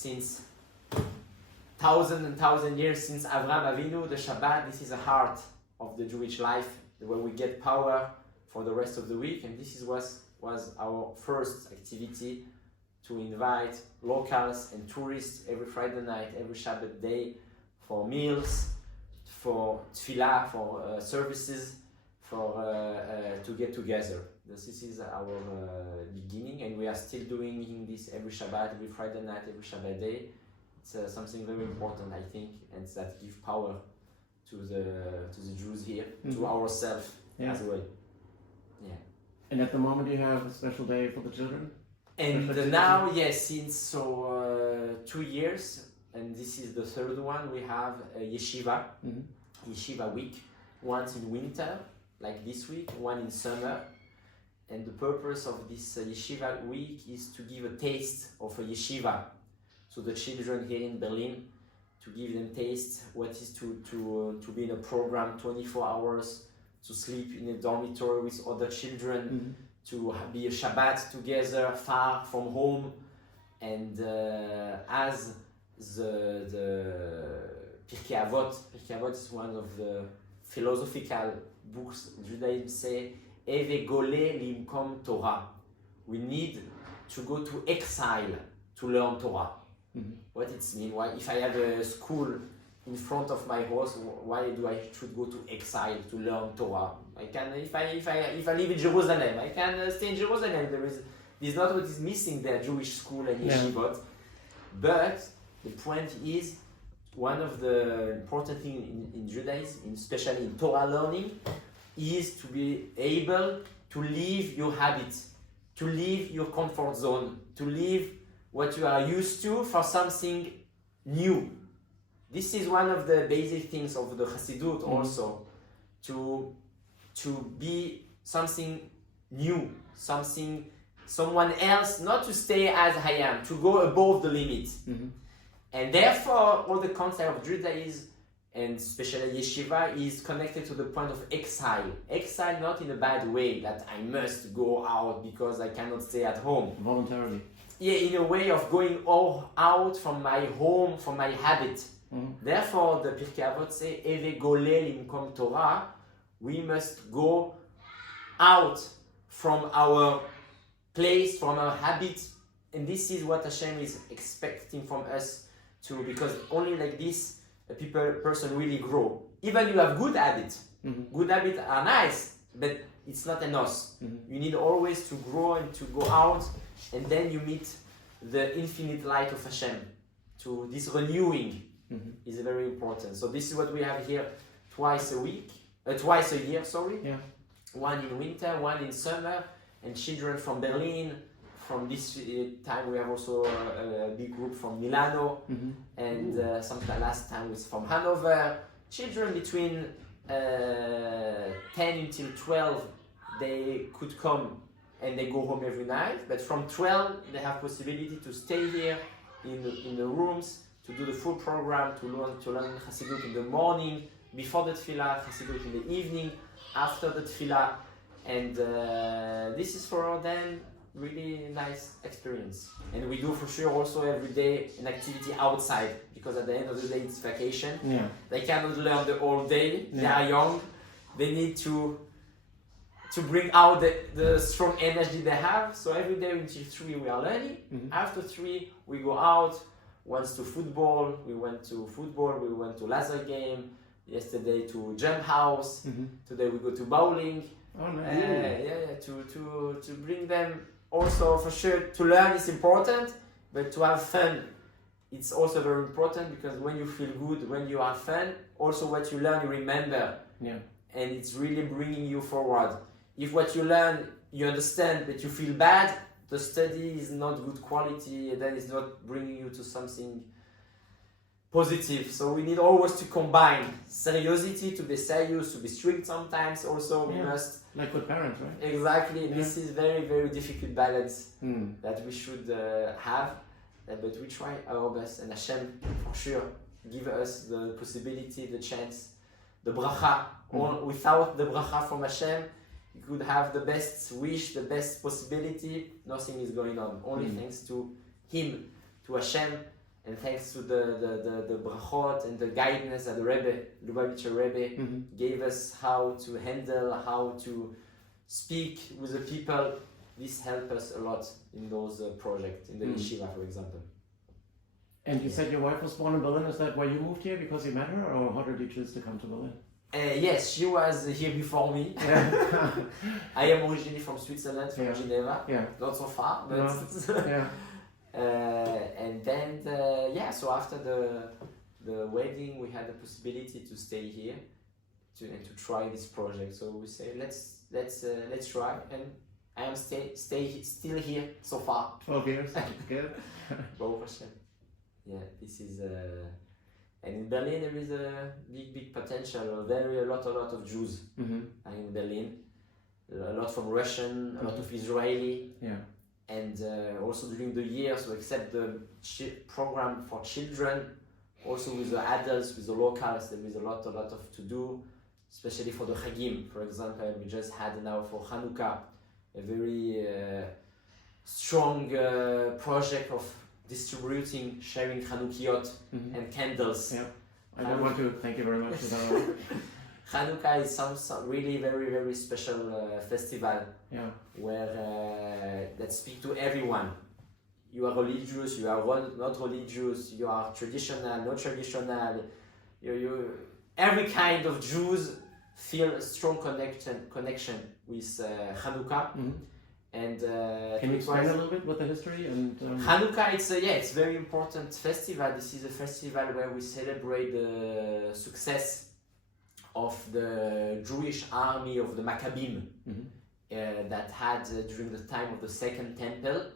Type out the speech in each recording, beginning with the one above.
since thousand and thousand years, since Avraham Avinu, the Shabbat, this is the heart of the Jewish life, where we get power for the rest of the week. And this was our first activity, to invite locals and tourists every Friday night, every Shabbat day, for meals, for tefillah, for services, to get together. This is our beginning, and we are still doing this every Shabbat, every Friday night, every Shabbat day. It's something very important, I think, and that gives power to the Jews here, to ourselves as well. Yeah. And at the moment, you have a special day for the children. And now, yes, since 2 years, and this is the third one, we have a yeshiva, yeshiva week, once in winter, like this week, one in summer. And the purpose of this yeshiva week is to give a taste of a yeshiva. So the children here in Berlin, to give them taste what is to be in a program 24 hours, to sleep in a dormitory with other children, to be a Shabbat together, far from home. And as the Pirkei Avot is one of the philosophical books Judaism say, Eve gole limkom Torah. We need to go to exile to learn Torah. What it means? Why, if I have a school in front of my house, why do I should go to exile to learn Torah? I can, if I live in Jerusalem, I can stay in Jerusalem. This is not what is missing there, Jewish school and yeshivot. But the point is, one of the important things in Judaism, especially in Torah learning, is to be able to leave your habits, to leave your comfort zone, to leave what you are used to for something new. This is one of the basic things of the Chassidut also, to be something new, someone else, not to stay as I am, to go above the limit. And therefore, all the concept of Judaism, and especially yeshiva, is connected to the point of exile. Exile not in a bad way, that I must go out because I cannot stay at home. Voluntarily. Yeah, in a way of going all out from my home, from my habit. Therefore, the Pirkei Avot say, Eve gole limkom Torah, we must go out from our place, from our habit, and this is what Hashem is expecting from us too, because only like this a person really grow. Even you have good habits, good habits are nice, but it's not enough. You need always to grow and to go out, and then you meet the infinite light of Hashem. To this renewing is very important. So this is what we have here twice a year. One in winter, one in summer, and children from Berlin. From this time we have also a big group from Milano, and last time was from Hanover. Children between 10 until 12, they could come and they go home every night, but from 12 they have possibility to stay here in the rooms, to do the full program, to learn Chassidut in the morning, before the tefillah, Chassidut in the evening, after the tefillah, and this is for them really nice experience. And we do for sure also every day an activity outside, because at the end of the day it's vacation. They cannot learn the whole day. They are young. They need to bring out the strong energy they have. So every day until 3 we are learning. After 3 we go out. Once to football, we went to laser game. Yesterday to jump house. Today we go to bowling. To bring them also for sure. To learn is important, but to have fun, it's also very important, because when you feel good, when you have fun, also what you learn you remember, and it's really bringing you forward. If what you learn you understand but you feel bad, the study is not good quality, and then it's not bringing you to something positive. So we need always to combine seriosity, to be serious, to be strict sometimes also. We must, like with parents, right? Exactly. This is very, very difficult balance that we should have, but we try our best, and Hashem for sure give us the possibility, the chance, the bracha. Without the bracha from Hashem, you could have the best wish, the best possibility, nothing is going on. Only thanks to Him, to Hashem, and thanks to the brachot and the guidance that the Rabbi, Lubavitcher Rabbi, gave us how to handle, how to speak with the people. This helped us a lot in those projects, in the yeshiva, for example. And you said your wife was born in Berlin. Is that why you moved here? Because you met her, or how did you choose to come to Berlin? Yes, she was here before me. Yeah. I am originally from Switzerland, from Geneva. Yeah. Not so far, but yeah. and then so after the wedding, we had the possibility to stay here to try this project. So we say let's try, and I am still here so far. 12 years. Good. Yeah, this is and in Berlin there is a big potential. A lot of Jews in Berlin. A lot from Russian, a lot of Israeli. Yeah. And also during the year, so except the program for children, also with the adults, with the locals, there is a lot of to do, especially for the Chagim. For example, we just had now for Chanukka a very strong project of distributing, sharing Chanukiot and candles. Yeah, I don't want to thank you very much for that. Chanukka is some really very special festival. Yeah. Where that speak to everyone. You are religious, you are not religious, you are traditional, not traditional. You every kind of Jews feel a strong connection with Chanukka. And can you explain a little bit what the history and Chanukka? It's a very important festival. This is a festival where we celebrate the success of the Jewish army of the Maccabim. That had during the time of the Second Temple,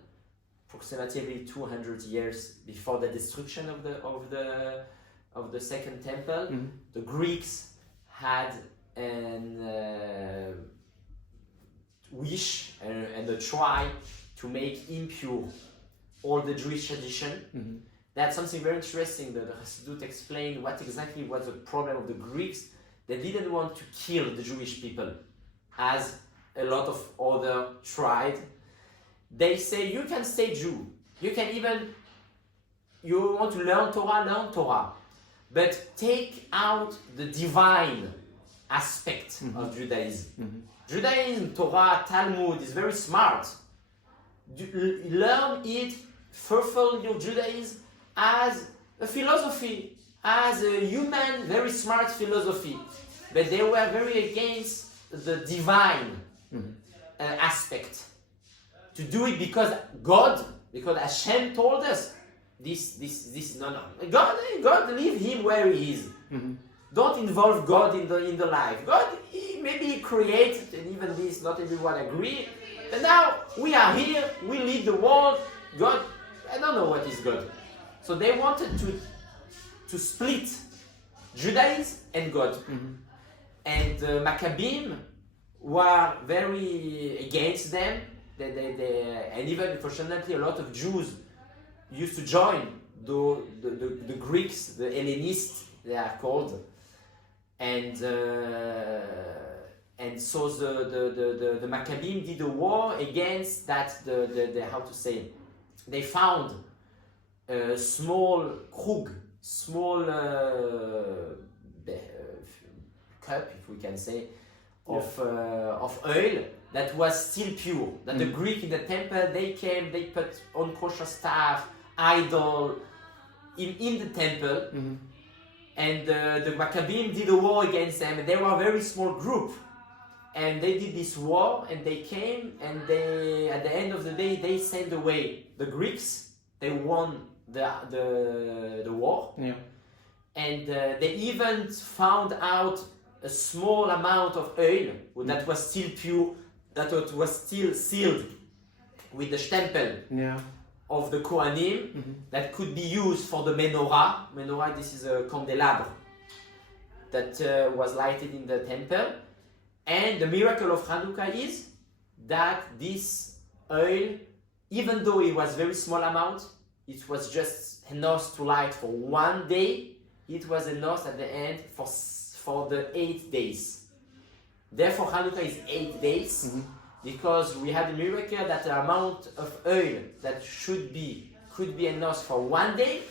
approximately 200 years before the destruction of the Second Temple, the Greeks had an wish and a try to make impure all the Jewish tradition. That's something very interesting. The Chassidut explained what exactly was the problem of the Greeks. They didn't want to kill the Jewish people, as a lot of other tried. They say you can stay Jew. You can even, you want to learn Torah. But take out the divine aspect of Judaism. Judaism, Torah, Talmud is very smart. Learn it, fulfill your Judaism as a philosophy, as a human, very smart philosophy. But they were very against the divine aspect. To do it because Hashem told us this no. God leave him where he is. Don't involve God in the life. God maybe he created, and even this not everyone agree. And now we are here, we lead the world. God, I don't know what is God. So they wanted to split Judaism and God. And Maccabim were very against them. And even unfortunately a lot of Jews used to join the Greeks, the Hellenists they are called, and so the Maccabim did a war against that. The how to say, they found a small krug, small cup, if we can say, of oil that was still pure. That the Greek in the temple, they came, they put on kosher staff, idol in the temple, and the Maccabim did a war against them. And they were a very small group, and they did this war, and they came, and they at the end of the day they sent away the Greeks. They won the war, and they even found out a small amount of oil that was still pure, that was still sealed with the stempel of the Kohanim, that could be used for the menorah. Menorah, this is a candelabra that was lighted in the temple. And the miracle of Chanukka is that this oil, even though it was very small amount, it was just enough to light for 1 day. It was enough at the end for the 8 days. Therefore, Chanukka is 8 days, because we had a miracle that the amount of oil that should be could be enough for 1 day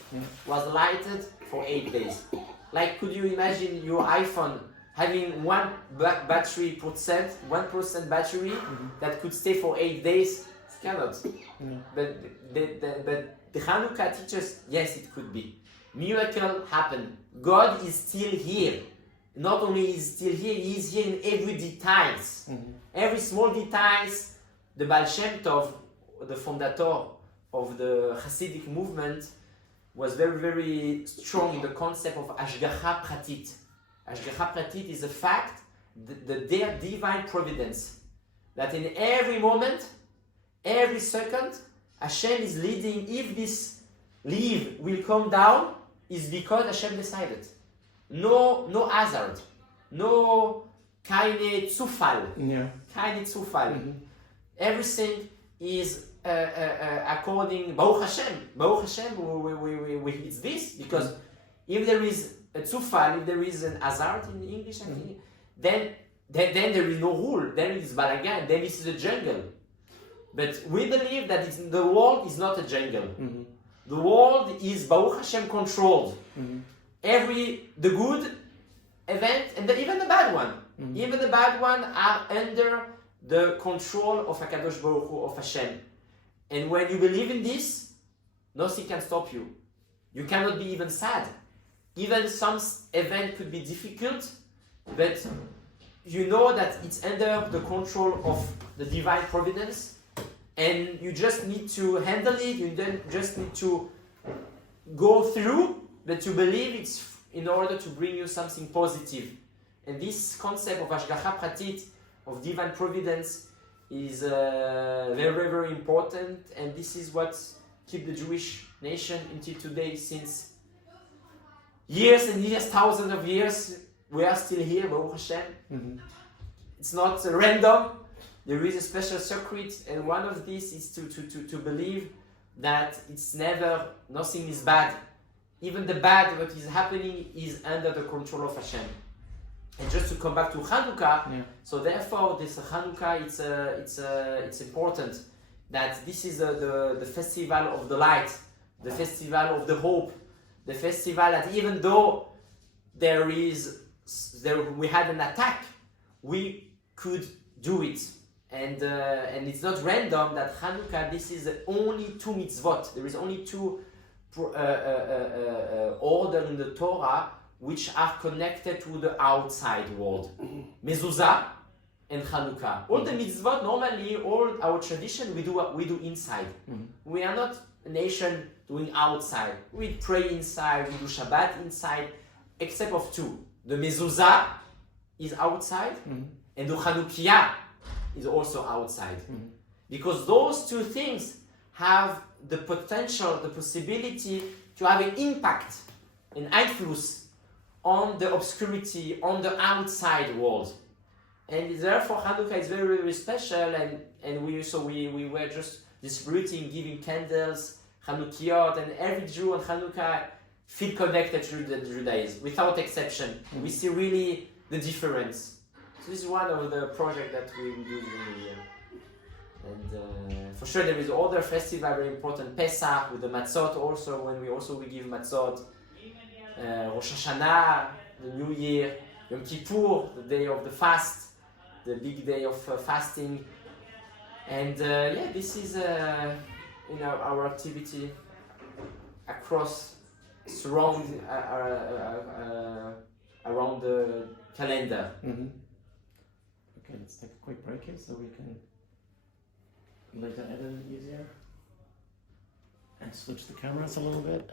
was lighted for 8 days. Like, could you imagine your iPhone having one battery percent, 1% battery that could stay for 8 days? Cannot. But the Chanukka teaches, yes, it could be. Miracle happened. God is still here. Not only is still here, he is here in every details. Every small details. The Baal Shem Tov, the founder of the Hasidic movement, was very, very strong in the concept of Ashgacha Pratit. Ashgacha Pratit is a fact, the divine providence, that in every moment, every second, Hashem is leading. If this leaf will come down, is because Hashem decided. No hazard, no keine Zufall. Keine Zufall. Everything is according Baruch Hashem. It's this, because if there is a Zufall, if there is an hazard in English, I think, then there is no rule. Then it is balagan. Then this is a jungle. But we believe that the world is not a jungle. The world is Baruch Hashem controlled. The good event and even the bad one. Even the bad one are under the control of HaKadosh Baruch Hu, of Hashem. And when you believe in this, nothing can stop you. You cannot be even sad. Even some event could be difficult, but you know that it's under the control of the divine providence, and you just need to handle it. You then just need to go through, but you believe it's in order to bring you something positive. And this concept of Ashgacha Pratit, of divine providence, is very, very, very important. And this is what keeps the Jewish nation until today, since years and years, thousands of years. We are still here, Baruch Hashem. It's not random. There is a special secret, and one of these is to believe that it's never, nothing is bad. Even the bad, what is happening, is under the control of Hashem. And just to come back to Chanukka, so therefore this Chanukka, it's important that this is the festival of the light, the festival of the hope, the festival that even though we had an attack, we could do it. And it's not random that Chanukka, this is the only two mitzvot. There is only two order in the Torah which are connected to the outside world. Mezuzah and Chanukka. All the mitzvot, normally, all our tradition, we do inside. We are not a nation doing outside. We pray inside, we do Shabbat inside, except of two. The Mezuzah is outside, and the Chanukkiah is also outside. Because those two things have the potential, the possibility to have an impact, an influence on the obscurity, on the outside world. And therefore Chanukka is very, very special, and we were just distributing, giving candles, Chanukiot, and every Jew on Chanukka feel connected to the Judaism, without exception. We see really the difference. So this is one of the projects that we do every year. And for sure there is other festival very important, Pesach with the matzot also, when we give matzot, Rosh Hashanah, the New Year, Yom Kippur, the day of the fast, the big day of fasting. And this is our activity across, surrounding around the calendar. Okay, let's take a quick break here so we can later edit it easier and switch the cameras a little bit.